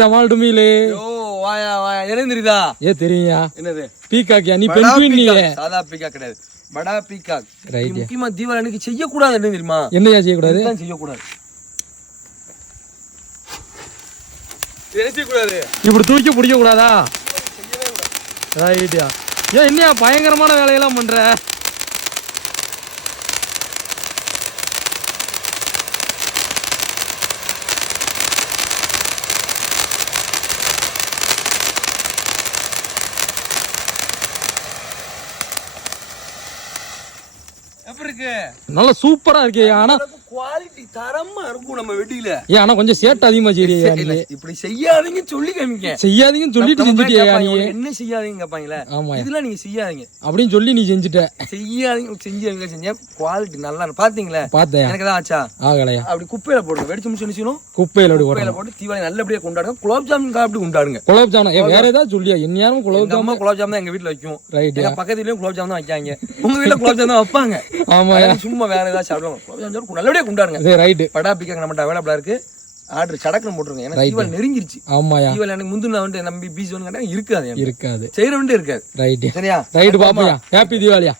டமால் டுமிலே வாயா வாயா என்ன தெரியுதா? தெரியா? என்னது? பீகாக்கியா? நீ பென்குயின் நீ. சாதா பீகாக் கிடையாது, படா பீகாக். முக்கியமா தீபாவளி அன்னைக்கு செய்யக்கூடாது என்ன தெரியுமா? என்னையா செய்யக்கூடாது? செய்யக்கூடாது, செய்யக்கூடாது. இப்படி தூக்கி பிடிக்க கூடாதா? ரைட்யா. ஏன் என்னையா பயங்கரமான வேலையெல்லாம் பண்ற? நல்லா சூப்பரா இருக்கே. ஆனா குவாலிட்டி தரமா இருக்கும் நம்ம வெட்டியில. ஆனா கொஞ்சம் சேட் அதிகமா செய்யறியா? இப்படி செய்யாதீங்க சொல்லி காமிக்க. செய்யாதீங்கன்னு சொல்லிட்டு செஞ்சுட்டியா நீ? என்ன செய்யாதீங்க கேப்பாங்களே. ஆமா, இதெல்லாம் நீங்க செய்யாதீங்க அப்படின்னு சொல்லி நீ செஞ்சுட்ட. செய்யாதீங்க செஞ்ச குவாலிட்டி நல்லா பாத்தீங்களா? பார்த்தேன். எனக்கு தான் ஆச்சா ஆகலையா? அப்படி குப்பையில போடுங்க. வெடிச்சு முடிச்சு நிச்சயம் குப்பையில போட்டு தீபாவளி நல்லபடியா கொண்டாடுங்க. குலோப் ஜாமுன் அப்படி கொண்டாடுங்க. குலோப் ஜாமுன் வேற ஏதாவது சொல்லியா? எந்நேரம் குலோப் ஜாமுன். குலோப் ஜாமுன் தான் எங்க வீட்டுல வைக்கும். ரைட். எங்க பக்கத்துலயும் குலோப் ஜாமுன் தான் வைக்காங்க. உங்க வீட்டுல குலோப் ஜாமுன் தான் வைப்பாங்க. ஆமா, சும்மா வேற ஏதாவது சாப்பிடுவாங்க. குலோப் ஜாமுன் நல்லபடியா கொண்டாடுங்க. ரைட். படா பீகாக் நம்மட்ட அவைலபிளா இருக்கு. ஆர்டர் சடக்குன்னு போட்டுருங்க. ஏன்னா தீபாவளி நெருங்கிருச்சு. ஆமாயா. தீபாவளி எனக்கு முந்தின வந்து நம்பி பீஸ் வந்து கேட்டா இருக்காது. செய்யற வேண்டிய இருக்காது. ரைட். சரியா? ரைட் பாப்பா. ஹாப்பி தீபாவளியா.